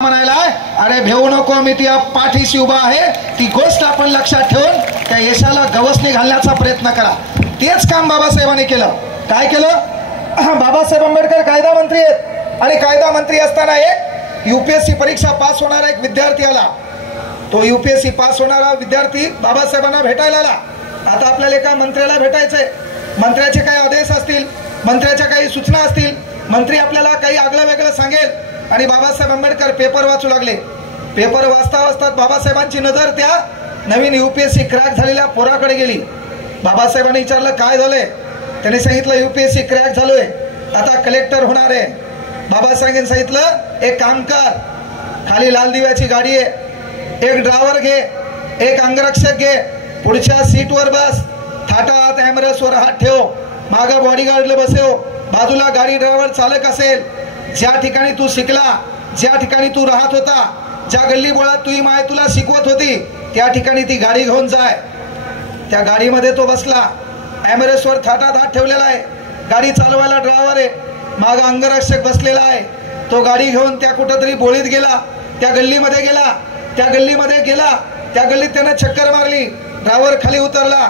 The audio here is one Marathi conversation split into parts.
म्हणायला अरे भेऊ नको, मी त्या पाठीशी उभा आहे, ती गोष्ट आपण लक्षात ठेवून त्या यशाला गवसणी घालण्याचा प्रयत्न करा. तेच काम बाबासाहेबांनी केलं. काय केलं? बाबासाहेब आंबेडकर कायदा मंत्री आहेत आणि कायदा मंत्री असताना एक यूपीएससी परीक्षा पास होणारा एक विद्यार्थी आला. तो यूपीएससी पास होणारा विद्यार्थी बाबासाहेबांना भेटायला आला. आता आपल्याला एका मंत्र्याला भेटायचंय, मंत्र्याचे काही आदेश असतील, मंत्र्याच्या काही सूचना असतील, मंत्री आपल्याला काही आगळं वेगळं सांगेल. आणि बाबासाहेब आंबेडकर पेपर वाचू लागले. पेपर वाचता वाचता बाबासाहेबांची नजर त्या नवीन यूपीएससी क्रॅक झालेल्या पोराकडे गेली. बाबासाहेबांनी विचारलं काय झालंय? त्याने सांगितलं यूपीएससी क्रॅक झालोय, आता कलेक्टर होणार आहे. बाबासाहेबांनी सांगितलं एक काम कर, खाली लाल दिव्याची गाडी आहे, एक ड्रायव्हर घे, एक अंगरक्षक घे, पुढच्या सीटवर बस, थाटात ॲम्ब्रेसवर हात ठेव, मागं बॉडीगार्डला बसव, बाजूला गाडी ड्रायव्हर चालक असेल. ज्या ठिकाणी तू शिकला, ज्या ठिकाणी तू राहत होता, ज्या गल्ली बोळात तुझी माय तुला शिकवत होती, त्या ठिकाणी ती गाडी घेऊन जाय. त्या गाडीमध्ये तो बसला, ॲम्ब्रेसवर थाटात हात ठेवलेला आहे, गाडी चालवायला ड्रायव्हर आहे, मागं अंगरक्षक बसलेला आहे. तो गाडी घेऊन त्या कुठंतरी बोळीत गेला, त्या गल्लीमध्ये गेला, त्या गल्लीमध्ये गेला, त्या गल्लीत त्यानं चक्कर मारली. ड्रायव्हर खाली उतरला,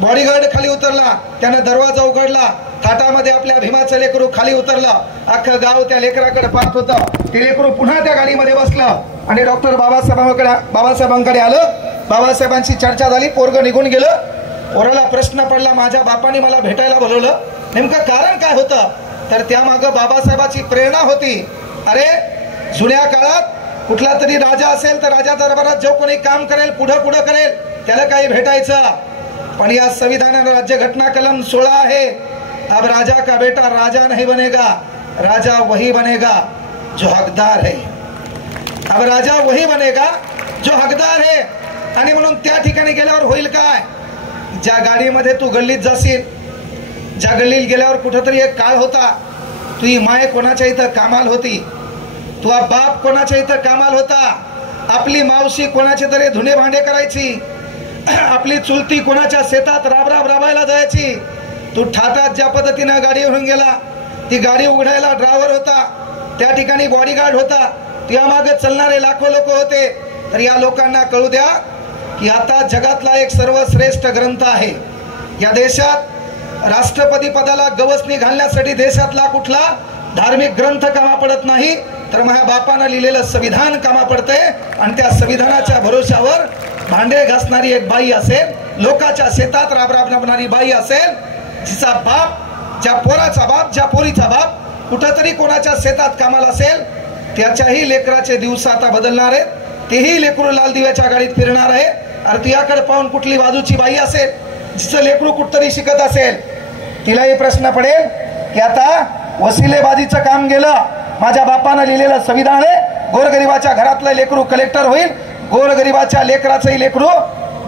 बॉडीगार्ड खाली उतरला, त्यानं दरवाजा उघडला, थाटामध्ये आपल्या भीमाचं लेकरू खाली उतरलं. अख्खं गाव त्या लेकराकडे पाहत होतं. ते लेकरू पुन्हा त्या गाडीमध्ये बसलं आणि डॉक्टर बाबासाहेबांकडे आलं. बाबासाहेबांची चर्चा झाली, पोरग निघून गेलं. पोराला प्रश्न पडला, माझ्या बापाने मला भेटायला बोलवलं, नेमकं कारण काय होतं? तर त्यामागं बाबासाहेबाची प्रेरणा होती. अरे जुन्या काळात कुठला तरी राजा असेल तर राजा दरबारात जो कोणी काम करेल, पुढं पुढं करेल, त्याला काही भेटायचं. पण या संविधान राज्यघटना कलम 16 आहे, अब राजा का बेटा राजा नहीं बनेगा, राजा वही बनेगा जो हकदार है. अब राजा वही बनेगा जो हकदार है. आणि म्हणून त्या ठिकाणी गेल्यावर होईल काय? ज्या गाडीमध्ये तू गल्लीत जाशील, ज्या गल्लीत गेल्यावर कुठंतरी एक काळ होता, तुझी माय कोणाच्या इथं कामाल होती, तुझा बाप कोणाच्या इथं कामाल होता, आपली मावशी कोणाचे तरी धुणे भांडे करायची, आपली चुलती कोणाच्या शेतात राबायला जायची. तू ठाटात ज्या पद्धतीनं गाडी घेऊन गेला, ती गाडी उघडायला ड्रायव्हर होता, त्या ठिकाणी बॉडीगार्ड होता, त्या मागे चलणारे लाखो लोक होते. तर या लोकांना कळू द्या की आता जगातला एक सर्वश्रेष्ठ ग्रंथ आहे. या देशात राष्ट्रपती पदाला गवसणी घालण्यासाठी देशातला कुठला धार्मिक ग्रंथ कामा पडत नाही, तर माझ्या बापानं लिहिलेलं संविधान कामा पडतंय. आणि त्या संविधानाच्या भरोशावर भांडे घासणारी एक बाई असेल, लोकांच्या शेतात राबणारी बाई असेल, जिचा बाप, ज्या पोराचा बाप, ज्या पोरीचा बाप कुठंतरी कोणाच्या शेतात कामाला असेल, त्याच्याही लेकराचे दिवस आता बदलणार आहेत. तेही लेकरू लाल दिव्याच्या गाडीत फिरणार आहे. अरे तुझ्याकडे पाहून कुठली बाजूची बाई असेल, जिचं लेकरू कुठतरी शिकत असेल, तिलाही प्रश्न पडेल की आता वसिलेबाजीचं काम गेलं, माझ्या बापानं लिहिलेलं संविधान आहे, गोरगरिबाच्या घरातलं लेकरू कलेक्टर होईल, गोरगरिबाच्या लेकराचंही लेकरू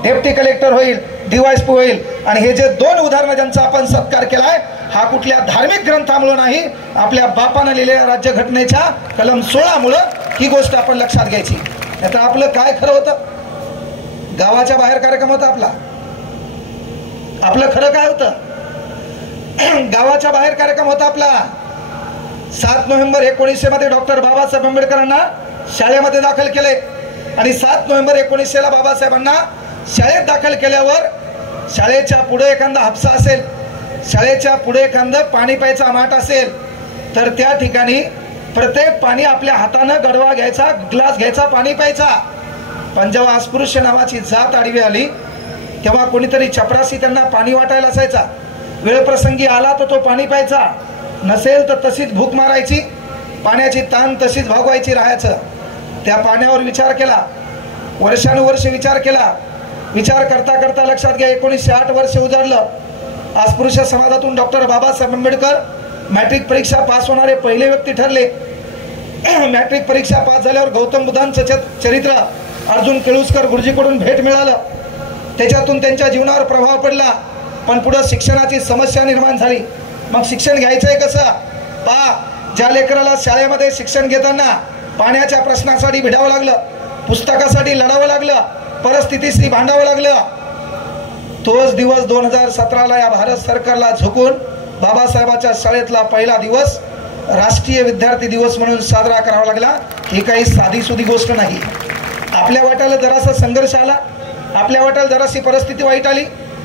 डेप्टी कलेक्टर होईल, डीवायएसपी होईल. आणि हे जे दोन उदाहरणं ज्यांचा आपण सत्कार केलाय, हा कुठल्या धार्मिक ग्रंथामुळे नाही, आपल्या बापानं लिहिलेल्या राज्यघटनेच्या कलम 16 मुळे ही गोष्ट आपण लक्षात घ्यायची. आता आपलं काय खरं होतं? गावाच्या बाहेर कार्यक्रम होता आपला. आपलं खरं काय होतं? गावाच्या बाहेर कार्यक्रम होता आपला. 7 नोव्हेंबर 1900 मध्ये डॉक्टर बाबासाहेब आंबेडकरांना शाळेमध्ये दाखल केले. आणि 7 नोव्हेंबर 1900 ला बाबासाहेबांना शाळेत दाखल केल्यावर शाळेच्या पुढे एखादा हापसा असेल, शाळेच्या पुढे एखादं पाणी प्यायचा माठ असेल, तर त्या ठिकाणी प्रत्येक पाणी आपल्या हातानं गडवा घ्यायचा, ग्लास घ्यायचा, पाणी प्यायचा. पण जेव्हा अस्पृश्य नावाची जात आडवी आली, तेव्हा कोणीतरी चपरासी त्यांना पाणी वाटायला असायचा. वेळ प्रसंगी आला तर तो पाणी प्यायचा, नसेल तर तशीच भूक मारायची, पाण्याची ताण तशीच भागवायची राहायचं. त्या पाण्यावर विचार केला, वर्षानुवर्ष विचार केला. विचार करता करता लक्षात घ्या, 1908 वर्ष उजाडलं. अस्पृश्य समाजातून डॉक्टर बाबासाहेब आंबेडकर मॅट्रिक परीक्षा पास होणारे पहिले व्यक्ती ठरले. मॅट्रिक परीक्षा पास झाल्यावर गौतम बुद्धांचं चरित्र अर्जुन केळुस्कर गुरुजीकडून भेट मिळालं. त्याच्यातून त्यांच्या जीवनावर प्रभाव पडला. पण पुढे शिक्षणाची समस्या निर्माण झाली. मग शिक्षण घ्यायचंय कसं? ज्या लेकराला शाळेमध्ये शिक्षण घेताना पाण्याच्या प्रश्नासाठी भिडावं लागलं, पुस्तकासाठी लढावं लागलं, परिस्थितीशी भांडावं लागलं, तोच दिवस 2017 ला या भारत सरकारला झुकून बाबासाहेबाच्या शाळेतला पहिला दिवस राष्ट्रीय विद्यार्थी दिवस म्हणून साजरा करावा लागला, ही काही साधीसुधी गोष्ट नाही. आपल्या वाट्याला जरासा संघर्ष आला, आपल्या वाट्याला जराशी परिस्थिती वाईट आली,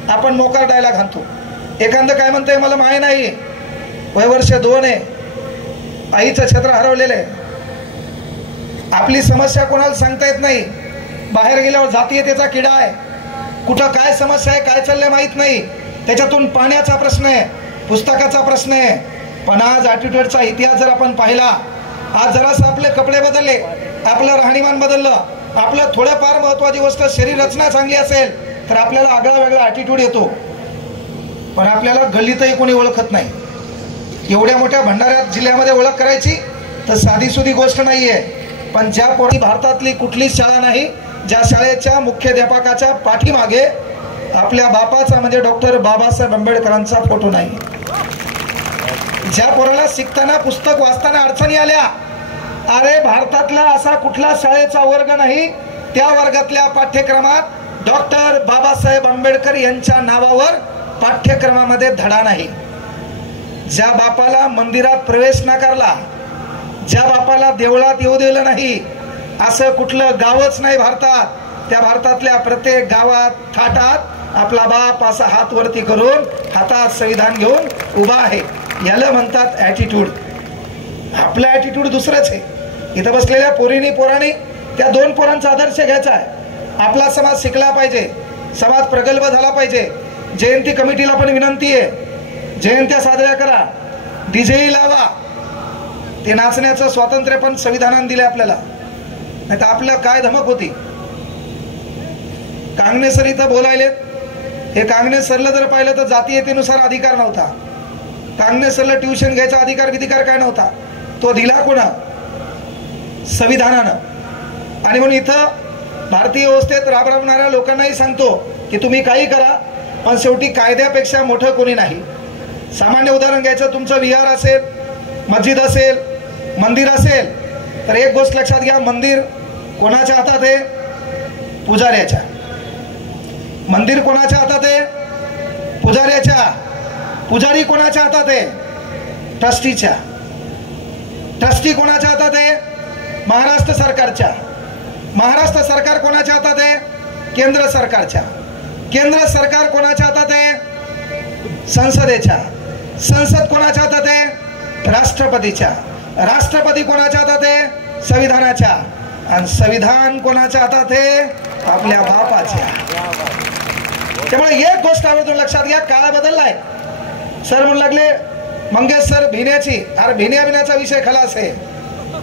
आपण मोकार डायलॉग घालतो. एखादं काय म्हणतंय, मला माय नाही, वयवर्ष 2 आहे, आईचं छत्र हरवलेलं आहे. आपली समस्या कोणाला सांगता येत नाही. बाहेर गेल्यावर जातीयतेचा किडा आहे, कुठं काय समस्या आहे, काय चाललंय माहित नाही. त्याच्यातून पाण्याचा प्रश्न आहे, पुस्तकाचा प्रश्न आहे. पण आज ॲटिट्यूडचा इतिहास जर आपण पाहिला, आज जरासं आपले कपडे बदलले, आपलं राहणीमान बदललं, आपलं थोडंफार महत्वाची गोष्ट शरीर रचना चांगली असेल तर आपल्याला आगळा वेगळा ॲटिट्यूड येतो. पण आपल्याला गल्लीतही कोणी ओळखत नाही. एवढ्या मोठ्या भंडारा जिल्ह्यामध्ये ओळख करायची तर साधीसुधी गोष्ट नाहीये. पण ज्या पोरी भारतातली कुठलीच शाळा नाही ज्या शाळेच्या मुख्याध्यापकाच्या पाठीमागे आपल्या बापाचा म्हणजे डॉक्टर बाबासाहेब आंबेडकरांचा फोटो नाही. ज्या पोराला शिकताना पुस्तक वाचताना अडचणी आल्या, अरे भारतातला असा कुठला शाळेचा वर्ग नाही त्या वर्गातल्या पाठ्यक्रमात डॉक्टर बाबासाहेब आंबेडकर यांच्या नावावर पाठ्यक्रमामध्ये धडा नाही. ज्या बापाला मंदिरात प्रवेश नाकारला, ज्या बापाला देवळात येऊ दिलं नाही, असं कुठलं गावच नाही भारतात. त्या भारतातल्या प्रत्येक गावात थाटात आपला बाप असा हात वरती करून हातात संविधान घेऊन उभा आहे. याला म्हणतात ॲटिट्यूड. आपलं ॲटिट्यूड दुसरंच आहे. इथं बसलेल्या पोरांनी त्या 2 पोरांचा आदर्श घ्यायचा आहे. आपला समाज शिकला पाहिजे, समाज प्रगल्भ झाला पाहिजे. जयंती कमिटीला पण विनंती आहे, जयंत्या साजऱ्या करा, डीजे लावा. ते नाचण्याचं स्वातंत्र्य पण संविधानाने दिले आपल्याला, नाही तर आपलं काय धमक होती. कांगणे सर इथं बोलायले, हे कांगणे सरला जर पाहिलं तर जातीयतेनुसार अधिकार नव्हता. कांगणे सरला ट्युशन घ्यायचा अधिकार काय नव्हता, तो दिला कोणा? संविधानानं. आणि म्हणून इथं भारतीय व्यवस्थेत राबणाऱ्या लोकांनाही सांगतो की तुम्ही काही करा, पण शेवटी कायद्यापेक्षा मोठं कोणी नाही. सामान्य उदाहरण घ्यायचं, तुमचं विहार असेल, मस्जिद असेल, मंदिर असेल, तर एक गोष्ट लक्षात घ्या, मंदिर कोणाच्या हातात आहे? पुजाऱ्याच्या. मंदिर कोणाच्या हातात आहे? पुजाऱ्याच्या. पुजारी कोणाच्या हातात आहे? ट्रस्टीच्या. ट्रस्टी कोणाच्या हातात आहे? महाराष्ट्र सरकारच्या. महाराष्ट्र सरकार कोणाच्या हातात आहे? केंद्र सरकारच्या. केंद्र सरकार कोणाच्या हातात आहे? संसदेच्या. संसद कोणाच्या हातात आहे? राष्ट्रपतीच्या. राष्ट्रपती कोणाच्या हातात आहे? संविधानाच्या. आणि संविधान कोणाच्या हातात आहे? आपल्या बापाच्या. त्यामुळे एक गोष्ट आवर्जून लक्षात घ्या, काळ बदललाय. सर म्हणू लागले मंगेश सर भिण्याची, अरे भिण्याचा विषय खलास आहे.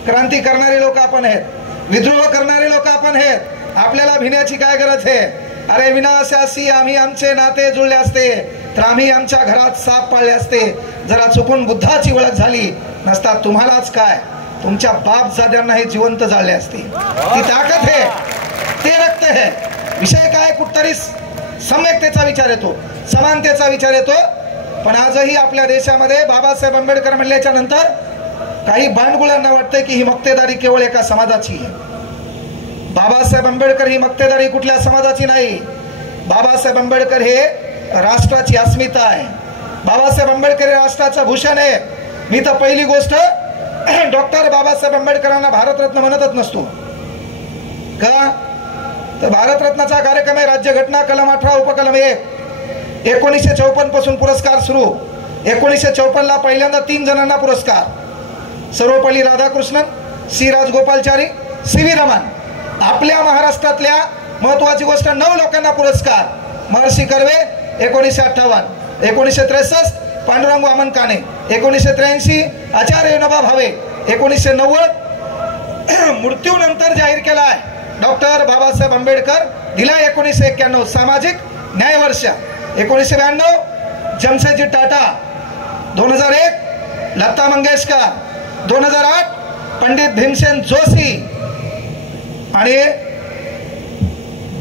क्रांती करणारे लोक आपण आहेत, विद्रोह करणारे लोक आपण आहेत. आपल्याला भिण्याची काय गरज आहे? अरे विनाशाशी आम्ही आमचे नाते जुळले असते तर आम्ही आमच्या घरात साप पाळले असते. जरा चुकून बुद्धाची ओळख झाली नसता तुम्हालाच काय, तुमच्या बाप जाद्यांना जिवंत जाळले असते. ती ताकद आहे, ते रक्त आहे. विषय काय, कुठतरी सम्यकतेचा विचार येतो, समानतेचा विचार येतो. पण आजही आपल्या देशामध्ये बाबासाहेब आंबेडकर म्हणल्याच्या नंतर काही बांडगुळांना वाटतंय की ही मक्तेदारी केवळ एका समाजाची आहे. बाबासाहेब आंबेडकर ही मक्तेदारी कुठल्या समाजाची नाही. बाबासाहेब आंबेडकर हे राष्ट्राची अस्मिता आहे. बाबासाहेब आंबेडकर हे राष्ट्राचं भूषण आहे. मी तर पहिली गोष्ट डॉक्टर बाबासाहेब आंबेडकरांना भारतरत्न म्हणतच नसतो का, तर भारतरत्नाचा कार्यक्रम आहे राज्यघटना कलम 18 उपकलम 1. 1954 पासून पुरस्कार सुरू. 1954 ला पहिल्यांदा 3 जणांना पुरस्कार, सर्वपल्ली राधाकृष्णन, सी राजगोपालचारी, सी.व्ही. रमण. आपल्या महाराष्ट्रातल्या महत्वाची गोष्ट 9 लोकांना पुरस्कार. महर्षी कर्वे 1958, 1963 पांडुरंग वामन काने, 1983 आचार्य विनोबा भावे, 1990 मृत्यूनंतर जाहीर केला आहे डॉक्टर बाबासाहेब आंबेडकर दिला 1991 सामाजिक न्याय वर्ष, 1992 जमशेदजी टाटा, 2001 लता मंगेशकर, 2008 पंडित भीमसेन जोशी आणि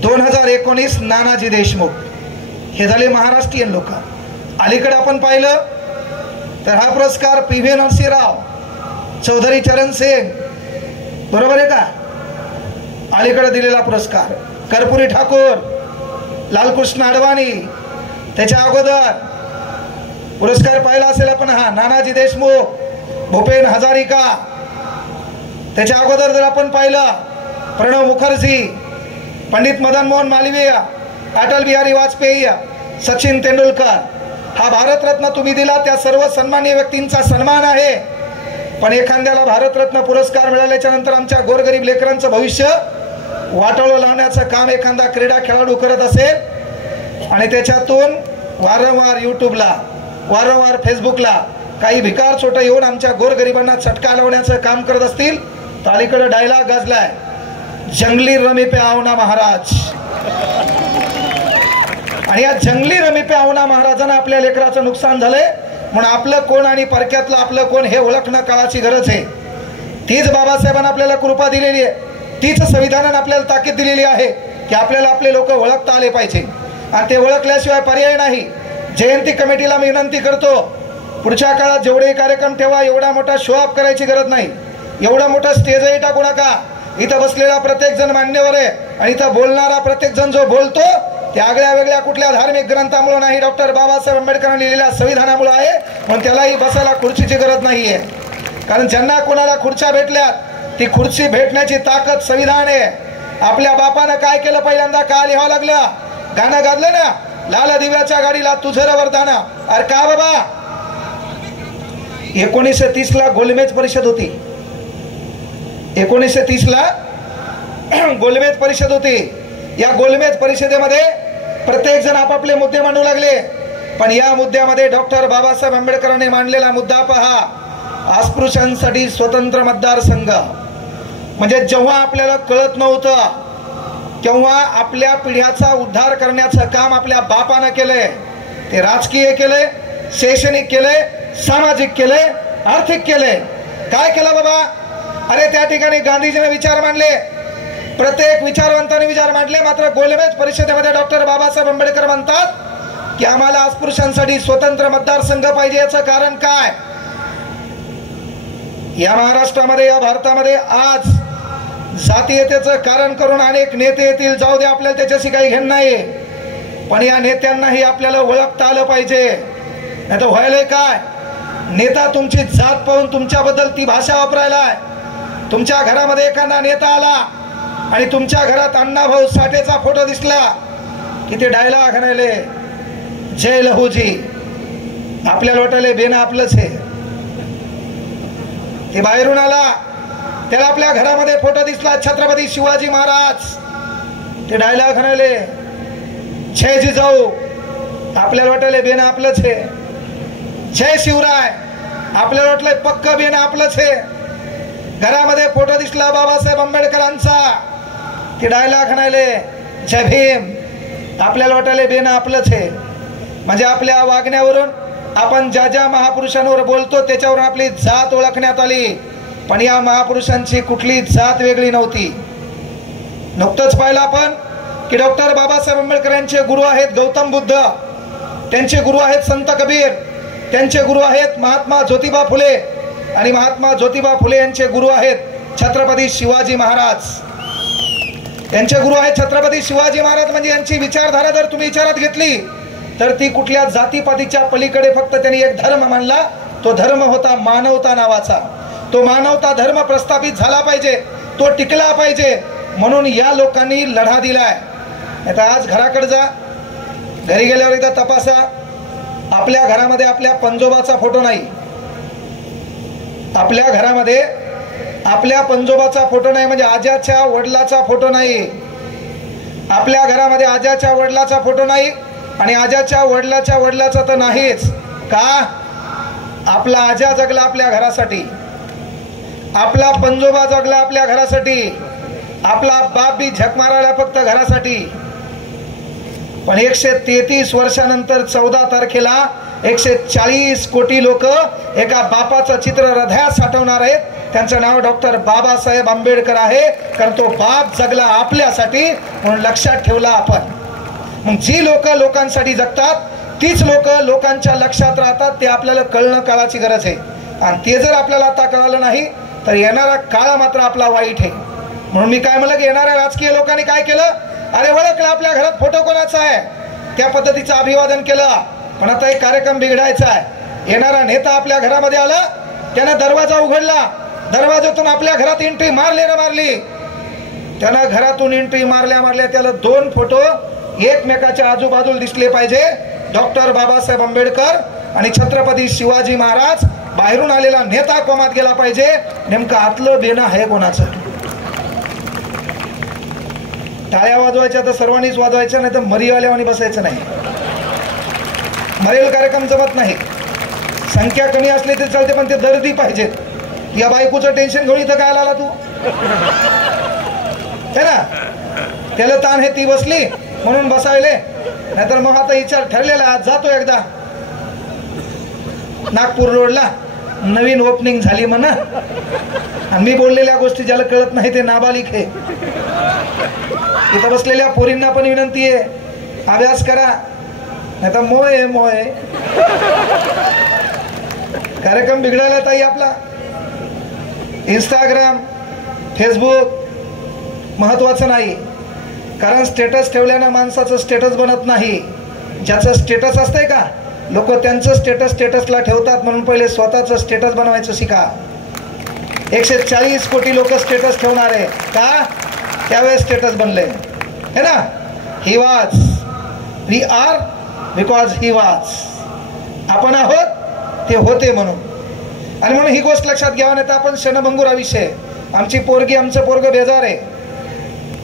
2019 नानाजी देशमुख. हे झाले महाराष्ट्रीयन लोक. अलीकडे आपण पाहिलं तर हा पुरस्कार पी.व्ही. नरसिंहराव, चौधरी चरण सिंग, बरोबर आहे का, अलीकडे दिलेला पुरस्कार. कर्पुरी ठाकूर, लालकृष्ण अडवाणी. त्याच्या अगोदर पुरस्कार पाहिला असेल आपण, हा नानाजी देशमुख, भूपेन हजारिका, त्याच्या अगोदर जर आपण पाहिलं प्रणव मुखर्जी, पंडित मदन मोहन मालवीय, अटल बिहारी वाजपेयी, सचिन तेंडुलकर, हा भारतरत्न तुम्ही दिला, त्या सर्व सन्माननीय व्यक्तींचा सन्मान आहे. पण एखाद्याला भारतरत्न पुरस्कार मिळाल्याच्या नंतर आमच्या गोरगरीब लेकरांचं भविष्य वाटोळं लावण्याचं काम एखादा क्रीडा खेळाडू करत असेल आणि त्याच्यातून वारंवार यूट्यूबला, वारंवार फेसबुकला काही भिकार छोटं येऊन आमच्या गोरगरिबांना चटका लावण्याचं काम करत असतील तर अलीकडे डायलॉग गाजलाय, जंगली रमी पे आवना महाराज. आणि या जंगली रमी पे आवना महाराजांना आपल्या लेकराचं नुकसान झालंय. म्हणून आपलं कोण आणि परक्यातलं आपलं कोण हे ओळखणं काळाची गरज आहे. तीच बाबासाहेबांना आपल्याला कृपा दिलेली आहे, तीच संविधानाने आपल्याला ताकीद दिलेली आहे की आपल्याला आपले लोक ओळखता आले पाहिजे. आणि ते ओळखल्याशिवाय पर्याय नाही. जयंती कमिटीला मी विनंती करतो, पुढच्या काळात जेवढे कार्यक्रम ठेवा, एवढा मोठा शो ऑफ करायची गरज नाही, एवढा मोठा स्टेजही टाकू नका. इथं बसलेला प्रत्येक जण मान्यवर आहे आणि इथं बोलणारा प्रत्येक जण जो बोलतो त्या आगळ्या वेगळ्या कुठल्या धार्मिक ग्रंथामुळे नाही, डॉक्टर बाबासाहेब आंबेडकरांनी लिहिलेल्या संविधानामुळे आहे. पण त्यालाही बसायला खुर्चीची गरज नाहीये. कारण ज्यांना कोणाला खुर्च्या भेटल्या ती खुर्ची भेटण्याची ताकद संविधान आहे. आपल्या बापानं काय केलं पहिल्यांदा का लिहावं लागलं? गाणं गाजलं ना, लाल दिव्याच्या गाडीला तुझं वरदान. अरे का बाबा, 1930 ला गोलमेज परिषद होती. 1930 ला गोलमेज परिषद होती. या गोलमेज परिषदेमध्ये प्रत्येक जण आपापले मुद्दे मांडू लागले. पण या मुद्द्यामध्ये डॉक्टर बाबासाहेब आंबेडकरांनी मांडलेला मुद्दा पहा, अस्पृश्यांसाठी स्वतंत्र मतदारसंघ. म्हणजे जेव्हा आपल्याला कळत नव्हतं तेव्हा आपल्या पिढ्याचा उद्धार करण्याचं काम आपल्या बापानं केलंय. ते राजकीय केलंय, शैक्षणिक केलंय, सामाजिक केलंय, आर्थिक केलंय. काय केलं बाबा? अरे त्या ठिकाणी गांधीजीने विचार मांडले, प्रत्येक विचारवंताने विचार मांडले. मात्र गोलमेज परिषदेमध्ये डॉक्टर बाबासाहेब आंबेडकर म्हणतात की आम्हाला अस्पृश्यांसाठी स्वतंत्र मतदारसंघ पाहिजे. याचं कारण काय? या महाराष्ट्रामध्ये, या भारतामध्ये आज जातीयतेचं कारण करून अनेक नेते येतील, जाऊ दे, आपल्याला त्याच्याशी काही घेणं नाही. पण या नेत्यांनाही आपल्याला ओळखता आलं पाहिजे. नाही तर व्हायलंय काय, नेता तुमची जात पाहून तुमच्याबद्दल ती भाषा वापरायलाय. तुमच्या घरामध्ये एखादा नेता आला आणि तुमच्या घरात अण्णाभाऊ साठेचा फोटो दिसला की ते डायलॉग म्हणाले, जय लहूजी. आपल्याला वाटले बेन आपलंच आहे. ते बाहेरून आला, त्याला आपल्या घरामध्ये फोटो दिसला छत्रपती शिवाजी महाराज, ते डायलॉग म्हणाले, जय जिजाऊ. आपल्याला वाटले बेन आपलंच आहे. जय शिवराय. आपल्याला वाटलंय पक्क बेन आपलंच आहे. घरामध्ये फोटो दिसला बाबासाहेब आंबेडकरांचा, ते डायलॉग म्हणाले, जय भीम. आपल्याला वाटले बेन आपलंच आहे. म्हणजे आपल्या वागण्यावरून, आपण ज्या ज्या महापुरुषांवर बोलतो त्याच्यावरून आपली जात ओळखण्यात आली. पण या महापुरुषांची कुठली जात वेगळी नव्हती. नुकतंच पाहिलं आपण की डॉक्टर बाबासाहेब आंबेडकर यांचे गुरु आहेत गौतम बुद्ध, त्यांचे गुरु आहेत संत कबीर, त्यांचे गुरु आहेत महात्मा ज्योतिबा फुले, आणि महात्मा ज्योतिबा फुले यांचे गुरु आहेत छत्रपती शिवाजी महाराज. यांचे गुरु आहेत छत्रपती शिवाजी महाराज. म्हणजे यांची विचारधारा जर तुम्ही विचारात घेतली तर ती कुठल्या जातीपातीच्या पलीकडे फक्त त्यांनी एक धर्म मानला. तो धर्म होता मानवता नावाचा. तो मानवता धर्म प्रस्थापित झाला पाहिजे, तो टिकला पाहिजे, म्हणून या लोकांनी लढा दिलाय. आता आज घराकडे जा, घरी गेल्यावर एकदा तपासा, आपल्या घरामध्ये आपल्या पंजोबाचा फोटो नाही. आपल्या घरामध्ये आपल्या पंजोबाचा फोटो नाही, म्हणजे आज्याच्या वडिलाचा फोटो नाही. आपल्या घरामध्ये आज्याच्या वडिलाचा फोटो नाही आणि आज्याच्या वडिलाच्या वडिलाचा तर नाहीच. का? आपला आजा जगला आपल्या घरासाठी, आपला पंजोबा जगला आपल्या घरासाठी, आपला बाप बी झक मारायला फक्त घरासाठी. पण 133 वर्षानंतर 14 तारखेला 140 कोटी लोक एका बापाचं चित्र हृदयात साठवणार आहेत. त्यांचं नाव डॉक्टर बाबासाहेब आंबेडकर आहे. कारण तो बाप जगला आपल्यासाठी, म्हणून लक्षात ठेवला आपण. मग जी लोक लोकांसाठी जगतात तीच लोक लोकांच्या लक्षात राहतात. ते आपल्याला कळणं काळाची गरज आहे. आणि ते जर आपल्याला आता कळालं नाही तर येणारा काळ मात्र आपला वाईट आहे. म्हणून मी काय म्हणलं की येणाऱ्या राजकीय लोकांनी काय केलं, अरे ओळखलं आपल्या घरात फोटो कोणाचा आहे, त्या पद्धतीचं अभिवादन केलं. पण आता एक कार्यक्रम बिघडायचा आहे. येणारा नेता आपल्या घरामध्ये आला त्यानं दरवाजा उघडला, दरवाजातून आपल्या घरात एंट्री मारली. त्यानं घरातून एंट्री मारल्या त्याला 2 फोटो एकमेकाच्या आजूबाजूला दिसले पाहिजे. डॉक्टर बाबासाहेब आंबेडकर आणि छत्रपती शिवाजी महाराज. बाहेरून आलेला नेता कोमात गेला पाहिजे. नेमकं आतलं देणं आहे कोणाचं? टाळ्या वाजवायच्या तर सर्वांनीच वाजवायच्या, नाही तर मरीवाल्यावानी बसायचं नाही. मरेल कार्यक्रम जमत नाही. संख्या कमी असली तरी चालते, पण ते दर्दी पाहिजेत. या बायकोचं टेन्शन घेऊन इथं काय आला तू? है ना, त्याला ताण आहे, ती बसली म्हणून बसावले. नाहीतर मग आता विचार ठरलेला, आज जातो एकदा नागपूर रोडला, नवीन ओपनिंग झाली म्हणा. आणि मी बोललेल्या गोष्टी ज्याला कळत नाही ते नाबालिक आहे. इथं बसलेल्या पोरींना पण विनंती आहे, अभ्यास करा, नाही तर मोय. कार्यक्रम बिघडायला ताई आपला. इंस्टाग्राम, फेसबुक महत्वाचं नाही, कारण स्टेटस ठेवल्यानं माणसाचं स्टेटस बनत नाही. ज्याचं स्टेटस असतंय का, लोक त्यांचं स्टेटसला ठेवतात, म्हणून पहिले स्वतःचं स्टेटस बनवायचं शिका. 140 कोटी लोक स्टेटस ठेवणार आहे का? त्यावेळेस स्टेटस बनले है ना. He was, we are because he was. आपण आहोत ते होते म्हणून. आणि म्हणून ही गोष्ट लक्षात घ्यावा, नाही तर आपण क्षणभंगूर आयुष्य. आमची पोरगी, आमचं पोरग बेजार आहे.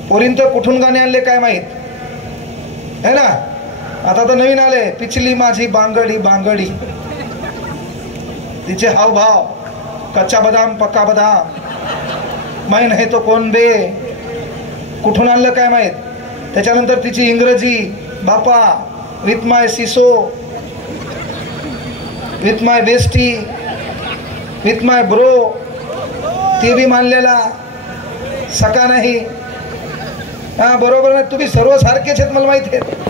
पोरीन तर कुठून गाणे आणले काय माहित है ना. आता तर नवीन आले, पिचली माझी बांगडी. तिचे हावभाव, कच्चा बदाम पक्का बदाम, मैं नाही तो कोण बे, कुठून आणलं काय माहित. त्याच्यानंतर तिची इंग्रजी, बापा with my seesaw, with my bestie, with my bro, ते बी मानलेला सका नाही. हा बरोबर नाही, तुम्ही सर्व सारखेच आहेत मला माहिती आहे.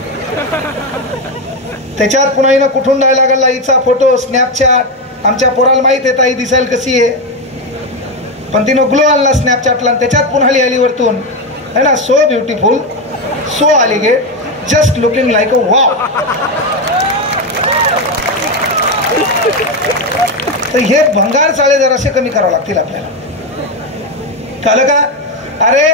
त्याच्यात पुन्हा हिनं कुठून जायला लागला, हिचा फोटो स्नॅपचॅट. आमच्या पोराला माहित आहे ताई दिसायला कशी आहे, पण तिनं ग्लो आणला स्नॅपचॅटला. त्याच्यात पुन्हा लिहिली वरतून है ना, so beautiful, so elegant, just looking like a wow. तर हे भंगार चाळे जरासे कमी करावं लागतील आपल्याला, कळलं का? अरे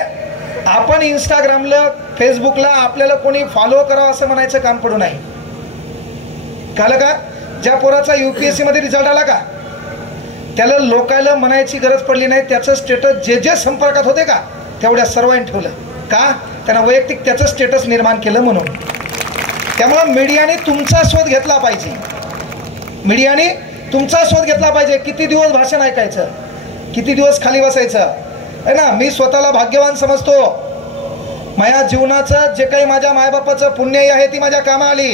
आपण इंस्टाग्रामला, फेसबुकला आपल्याला कोणी फॉलो करावं असं म्हणायचं काम पडू नाही, कळलं का? ज्या पोराचा UPSC मध्ये रिझल्ट आला का, त्याला लोकायला म्हणायची गरज पडली नाही. त्याचं स्टेटस जे संपर्कात होते का तेवढ्या सर्वांनी ठेवलं का, त्यांना वैयक्तिक त्याचं स्टेटस निर्माण केलं म्हणून. त्यामुळं मीडियाने तुमचा शोध घेतला पाहिजे. मीडियाने तुमचा शोध घेतला पाहिजे. किती दिवस भाषण ऐकायचं, किती दिवस खाली बसायचं है ना. मी स्वतःला भाग्यवान समजतो. माझ्या जीवनाचं जे काही माझ्या मायबापाचं पुण्य आहे ती माझ्या कामा आली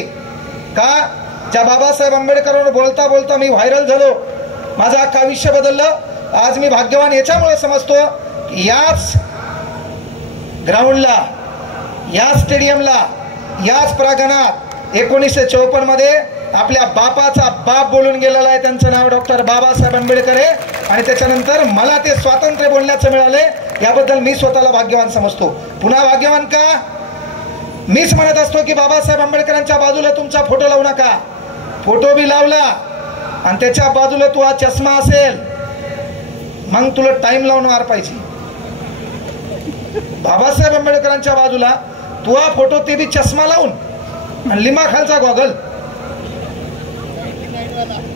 का. ज्या बाबासाहेब आंबेडकरांवर बोलता बोलता मी व्हायरल झालो, माझं अख्खं आयुष्य बदललं. आज मी भाग्यवान याच्यामुळे समजतो की याच ग्राउंडला, याच स्टेडियमला, याच प्रांगणात 1954 मध्ये आपल्या बापाचा बाप बोलून गेलेला आहे. त्यांचं नाव डॉक्टर बाबासाहेब आंबेडकर आहे. आणि त्याच्यानंतर मला ते स्वातंत्र्य बोलण्याचं मिळाले, याबद्दल मी स्वतःला भाग्यवान समजतो. पुन्हा भाग्यवान का? मीच म्हणत असतो की बाबासाहेब आंबेडकरांच्या बाजूला तुमचा फोटो लावू नका. फोटो बी लावला आणि त्याच्या बाजूला तू हा चष्मा असेल, मग तुला टाइम लावून मार पाहिजे. बाबासाहेब आंबेडकरांच्या बाजूला तू हा फोटो, ते बी चष्मा लावून आणि लिंबा खालचा गॉगल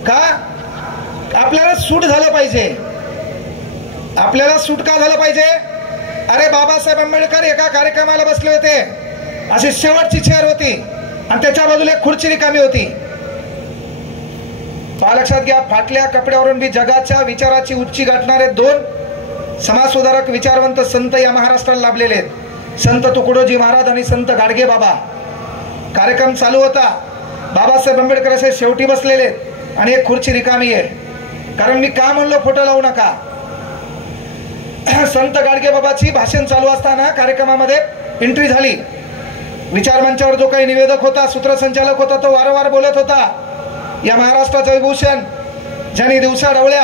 का. आपल्याला सूट झालं पाहिजे. आपल्याला सूट का झालं पाहिजे? अरे बाबासाहेब आंबेडकर एका कार्यक्रमाला बसले होते, अशी शेवटची चेअर होती आणि त्याच्या बाजूला एक खुर्ची रिकामी होती. लक्षात घ्या, फाटल्या कपड्यावरून बी जगाच्या विचाराची उंची गाठणारे 2 समाजसुधारक विचारवंत संत या महाराष्ट्राला लाभलेले आहेत. संत तुकडोजी महाराज आणि संत गाडगे बाबा. कार्यक्रम चालू होता, बाबासाहेब आंबेडकर असे शेवटी बसलेले आणि एक खुर्ची रिकामी आहे. कारण मी का म्हणलो फोटो लावू नका. संत गाडगे बाबाची भाषण चालू असताना कार्यक्रमामध्ये एंट्री झाली. विचार मंचावर जो काही निवेदक होता, सूत्रसंचालक होता, तो वारंवार बोलत होता, या महाराष्ट्राचा विभूषण ज्यांनी दिवसा डवळ्या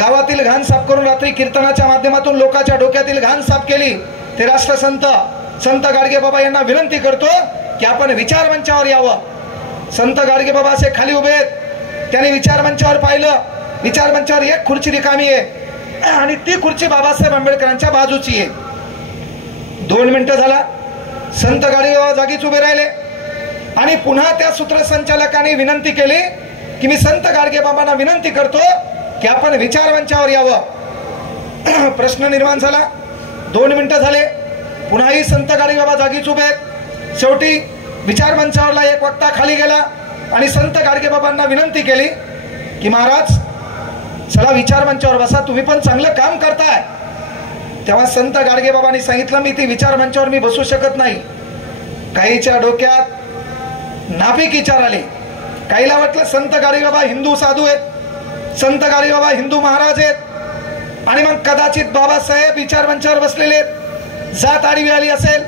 गावातील घाण साफ करून रात्री कीर्तनाच्या माध्यमातून लोकांच्या डोक्यातील घाण साफ केली, ते राष्ट्रसंत संत गाडगे बाबा यांना विनंती करतो की आपण विचार मंचावर यावं. संत गाडगे बाबा असे खाली उभे आहेत. त्यांनी विचार मंचावर पाहिलं, विचार मंचावर एक खुर्ची रिकामी आहे आणि ती खुर्ची बाबासाहेब आंबेडकरांच्या बाजूची आहे. 2 मिनिटं झाला, संत गाडगेबाबा जागीच उभे राहिले आणि पुन्हा त्या सूत्रसंचालकांनी विनंती केली की मी संत गाडगेबाबांना विनंती करतो की आपण विचार मंचावर यावं. प्रश्न निर्माण झाला. 2 मिनिटं झाले, पुन्हाही संत गाडगेबाबा जागीच उभे आहेत. शेवटी विचार मंचावरला एक वक्ता खाली गेला आणि संत गाडगेबाबांना विनंती केली की महाराज चला विचार मंचावर बसा, तुम्ही पण चांगलं काम करताय. तेव्हा संत गाडगेबाबांनी सांगितलं मी ती विचार मंचावर मी बसू शकत नाही. काहीच्या डोक्यात नापिक विचार आले. काहीला वाटलं संत गाडगेबाबा हिंदू साधू आहेत, संत गाडगेबाबा हिंदू महाराज आहेत आणि मग कदाचित बाबासाहेब विचार मंचावर बसलेले आहेत, जात आडवी आली असेल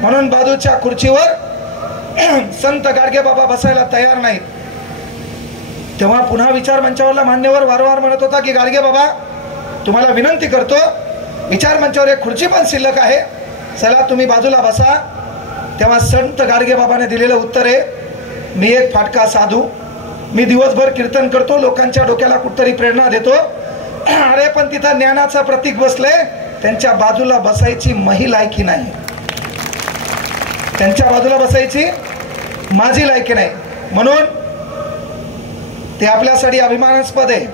म्हणून बाजूच्या खुर्चीवर संत गाडगेबाबा बसायला तयार नाहीत. तेव्हा पुन्हा विचार मंचावरला मान्यवर वारंवार म्हणत होता की गाडगेबाबा तुम्हाला विनंती करतो, विचार मंचावर एक खुर्ची पण शिल्लक आहे, चला तुम्ही बाजूला बसा. तेव्हा संत गाडगेबाबाने दिलेलं उत्तर आहे, मी एक फाटका साधू, मी दिवसभर कीर्तन करतो, लोकांच्या डोक्याला कुठतरी प्रेरणा देतो. अरे पण तिथं ज्ञानाचं प्रतीक बसले, त्यांच्या बाजूला बसायची मही लायकी नाही, त्यांच्या बाजूला बसायची माझी लायकी नाही. म्हणून ते आपल्यासाठी अभिमानास्पद आहे.